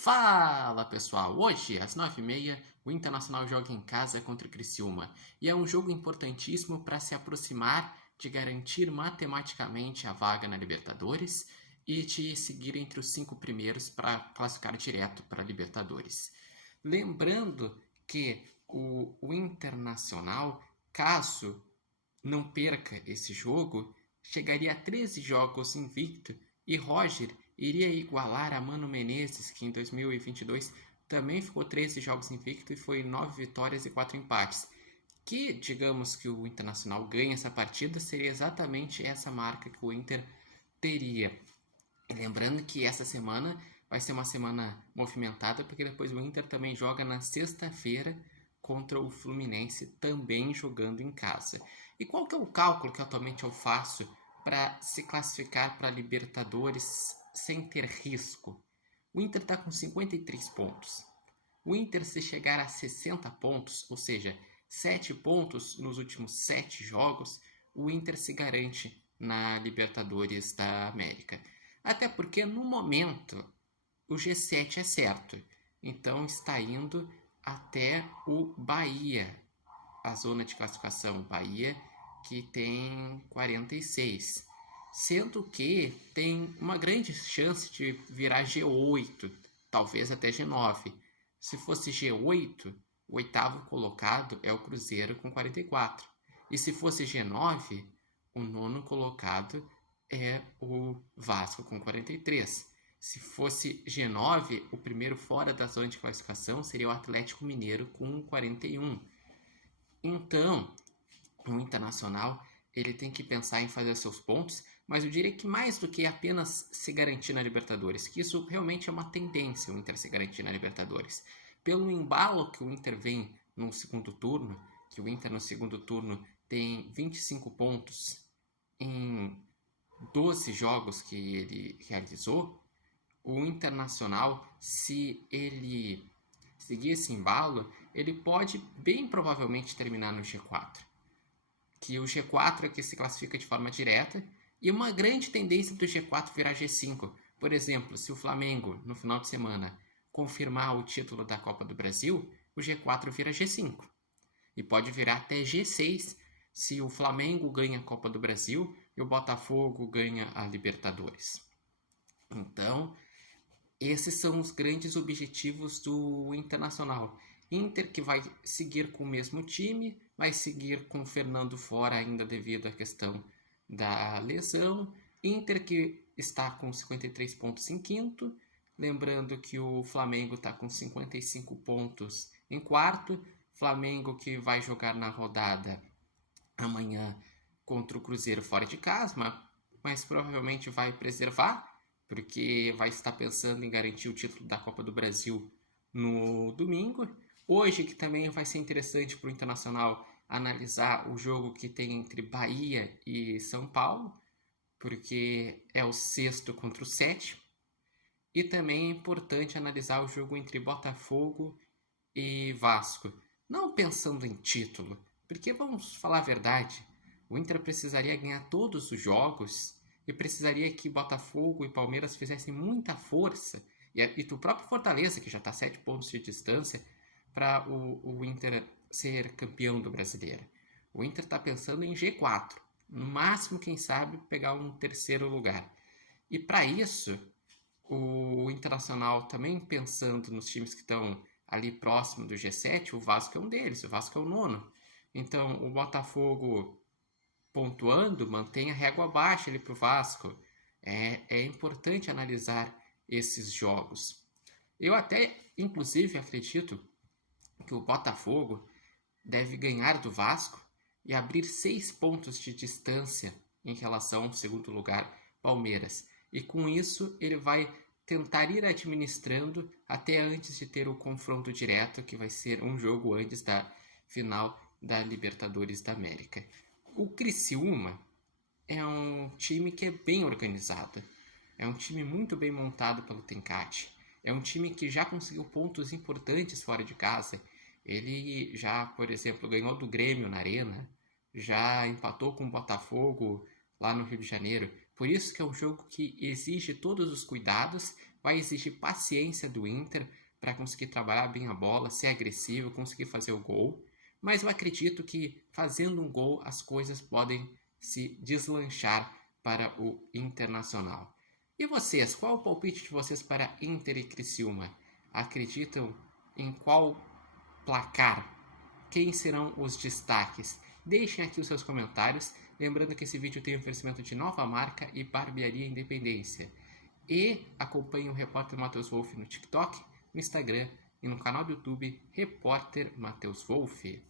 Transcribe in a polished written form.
Fala pessoal, hoje às 9h30 o Internacional joga em casa contra o Criciúma e é um jogo importantíssimo para se aproximar de garantir matematicamente a vaga na Libertadores e de seguir entre os 5 primeiros para classificar direto para a Libertadores. Lembrando que o Internacional, caso não perca esse jogo, chegaria a 13 jogos invicto e Roger iria igualar a Mano Menezes, que em 2022 também ficou 13 jogos invicto e foi 9 vitórias e 4 empates. Que, digamos que o Internacional ganhe essa partida, seria exatamente essa marca que o Inter teria. E lembrando que essa semana vai ser uma semana movimentada, porque depois o Inter também joga na sexta-feira contra o Fluminense, também jogando em casa. E qual que é o cálculo que atualmente eu faço para se classificar para a Libertadores sem ter risco? O Inter está com 53 pontos. O Inter, se chegar a 60 pontos, ou seja, 7 pontos nos últimos 7 jogos, o Inter se garante na Libertadores da América. Até porque, no momento, o G7 é certo. Então, está indo até o Bahia, a zona de classificação Bahia, que tem 46. Sendo que tem uma grande chance de virar G8, talvez até G9. Se fosse G8, o oitavo colocado é o Cruzeiro com 44. E se fosse G9, o nono colocado é o Vasco com 43. Se fosse G9, o primeiro fora da zona de classificação seria o Atlético Mineiro com 41. Então, o Internacional ele tem que pensar em fazer seus pontos, mas eu diria que mais do que apenas se garantir na Libertadores, que isso realmente é uma tendência, o Inter se garantir na Libertadores. Pelo embalo que o Inter vem no segundo turno, que o Inter no segundo turno tem 25 pontos em 12 jogos que ele realizou, o Internacional, se ele seguir esse embalo, ele pode bem provavelmente terminar no G4. Que o G4 é que se classifica de forma direta, e uma grande tendência do G4 virar G5. Por exemplo, se o Flamengo, no final de semana, confirmar o título da Copa do Brasil, o G4 vira G5. E pode virar até G6 se o Flamengo ganha a Copa do Brasil e o Botafogo ganha a Libertadores. Então, esses são os grandes objetivos do Internacional. Inter que vai seguir com o mesmo time, vai seguir com o Fernando fora ainda devido à questão da lesão. Inter que está com 53 pontos em quinto. Lembrando que o Flamengo está com 55 pontos em quarto. Flamengo que vai jogar na rodada amanhã contra o Cruzeiro fora de casa, mas provavelmente vai preservar, porque vai estar pensando em garantir o título da Copa do Brasil no domingo. Hoje, que também vai ser interessante para o Internacional analisar o jogo que tem entre Bahia e São Paulo, porque é o sexto contra o sétimo. E também é importante analisar o jogo entre Botafogo e Vasco. Não pensando em título, porque vamos falar a verdade, o Inter precisaria ganhar todos os jogos e precisaria que Botafogo e Palmeiras fizessem muita força, e do próprio Fortaleza, que já está a 7 pontos de distância, para o Inter ser campeão do Brasileiro. O Inter está pensando em G4, no máximo, quem sabe, pegar um terceiro lugar. E para isso, o Internacional também pensando nos times que estão ali próximo do G7, o Vasco é um deles, o Vasco é o nono. Então, o Botafogo pontuando mantém a régua baixa ali para o Vasco. É importante analisar esses jogos. Eu até, inclusive, acredito que o Botafogo deve ganhar do Vasco e abrir 6 pontos de distância em relação ao segundo lugar, Palmeiras. E com isso ele vai tentar ir administrando até antes de ter o confronto direto, que vai ser um jogo antes da final da Libertadores da América. O Criciúma é um time que é bem organizado, é um time muito bem montado pelo Tencati, é um time que já conseguiu pontos importantes fora de casa. Ele já, por exemplo, ganhou do Grêmio na Arena, já empatou com o Botafogo lá no Rio de Janeiro. Por isso que é um jogo que exige todos os cuidados, vai exigir paciência do Inter para conseguir trabalhar bem a bola, ser agressivo, conseguir fazer o gol. Mas eu acredito que fazendo um gol as coisas podem se deslanchar para o Internacional. E vocês, qual o palpite de vocês para Inter e Criciúma? Acreditam em qual placar? Quem serão os destaques? Deixem aqui os seus comentários. Lembrando que esse vídeo tem oferecimento de Nova Marca e Barbearia Independência. E acompanhe o Repórter Matheus Wolff no TikTok, no Instagram e no canal do YouTube Repórter Matheus Wolff.